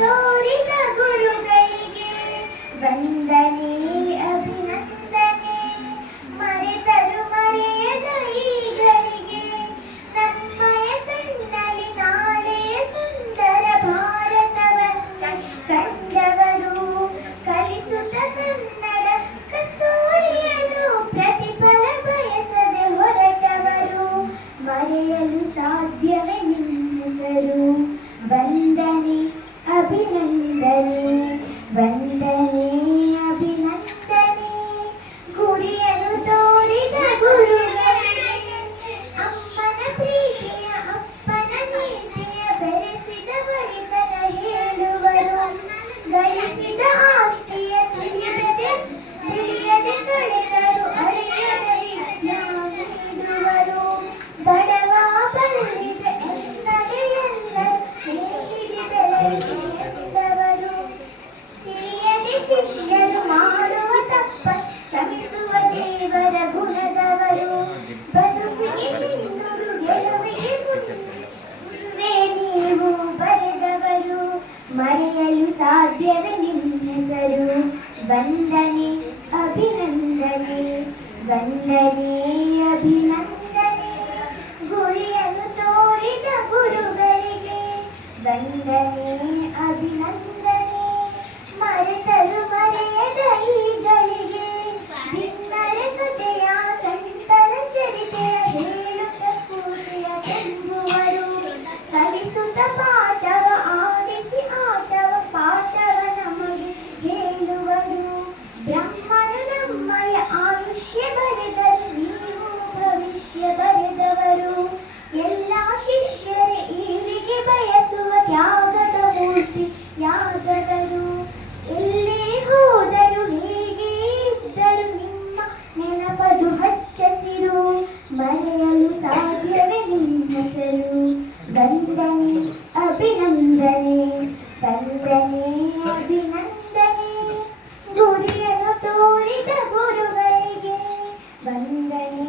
ತೋರಿದ ಗುರುಗಳಿಗೆ ವಂದನೆ ಅಭಿನಂದನೆ. ಮರೆತರು ಮರೆಯದ ಈಗಳಿಗೆ ನಮ್ಮಯ ಕಣ್ಣಲ್ಲಿ ನಾಳೆಯ ಸುಂದರ ಭಾರತವನ್ನು ಕಂಡವರು. ಕಲಿಸುತ್ತ ಕನ್ನಡ ಕಸ್ತೂರಿಯನ್ನು ಪ್ರತಿಫಲ ಬಯಸದೆ ಹೊರಟವರು. ಮರೆಯಲು ಸಾಧ್ಯವೇ ನಿಮ್ಮ ಹೆಸರು. ವಂದನೆ ಅಭಿನಂದನೆ, ವಂದನೆ ಅಭಿನಂದನೆ. ಗುರಿಯನ್ನು ತೋರಿದ ಗುರುಗಳಿಗೆ ಅಮ್ಮನ ಪ್ರೀತಿಯ ಅಪ್ಪನ ನೀತಿಯ ಬೆರೆಸಿದ ಬಳಿತನ ಹೇಳುವರು. ಗಳಿಸಿದ ಆಸ್ತಿಯ ತಿಳಿಯದೆ ಕಳೆದರು ಅಳಿಯದ ವಿಜ್ಞಾನ ನೀಡುವರು. ಬಡವ ಬಲ್ಲಿದ ಎಂದರೆ ಎಲ್ಲರೂ ಹೇಳಿ ಬೆಳೆದವರು. ತಿಳಿಯದೆ ಶಿಷ್ಯರು ಮಾಡುವ ತಪ್ಪ ಕ್ಷಮಿಸುವ ದೇವರ ಗುಣದವರು. ಬದುಕಿಗೆ ಸಿನ್ನೂರು ಗೆಲುವಿಗೆ ಮುಂದೆ ನೀವು ಬರೆದವರು. ಮರೆಯಲು ಸಾಧ್ಯವೇ ನಿಮ್ಮ ಹೆಸರು. ವಂದನೆ ಅಭಿನಂದನೆ, ವಂದನೆ ಅಭಿನಂದನೆ. ಗುರಿಯನ್ನು ತೋರಿದ ಗುರುಗಳಿಗೆ ವಂದನೆ ಅಭಿನಂದನೆ. ಮರೆತರು ಮರೆಯದ ಈಗಳಿಗೆ ಭಿನ್ನರ ಕಥೆಯ ಸಂತರ ಚರಿತೆಯ ಹೇಳುತ್ತ ಸ್ಫೂರ್ತಿಯ ತುಂಬುವರು. ಕಲಿಸುತ್ತ ಪಾಠವ ಆಡಿಸಿ ಆಟವ ಪಾಠವ ನಮಗೆ ಹೇಳುವರು. ಬ್ರಹ್ಮನು ನಮ್ಮಯ ಆಯುಷ್ಯ ಬರೆದರು, ನೀವು ಭವಿಷ್ಯ ಬರೆದವರು. ಎಲ್ಲ ಶಿಷ್ಯರ ಈಳಿಗೆ ಬಯಸುವ ತ್ಯಾಗದ ಮೂರ್ತಿ ಯಾದವರು. ಎಲ್ಲೇ ಹೋದರು ಹೇಗೆ ಇದ್ದರು ನಿಮ್ಮ ನೆನಪದು ಹಚ್ಚಸಿರು. ಮರೆಯಲು ಸಾಧ್ಯವೇ ನಿಮ್ಮ ಹೆಸರು. ವಂದನೆ ಅಭಿನಂದನೆ, ವಂದನೆ ಅಭಿನಂದನೆ. ಗುರಿಯನ್ನು ತೋರಿದ ಗುರುಗಳಿಗೆ ವಂದನೆ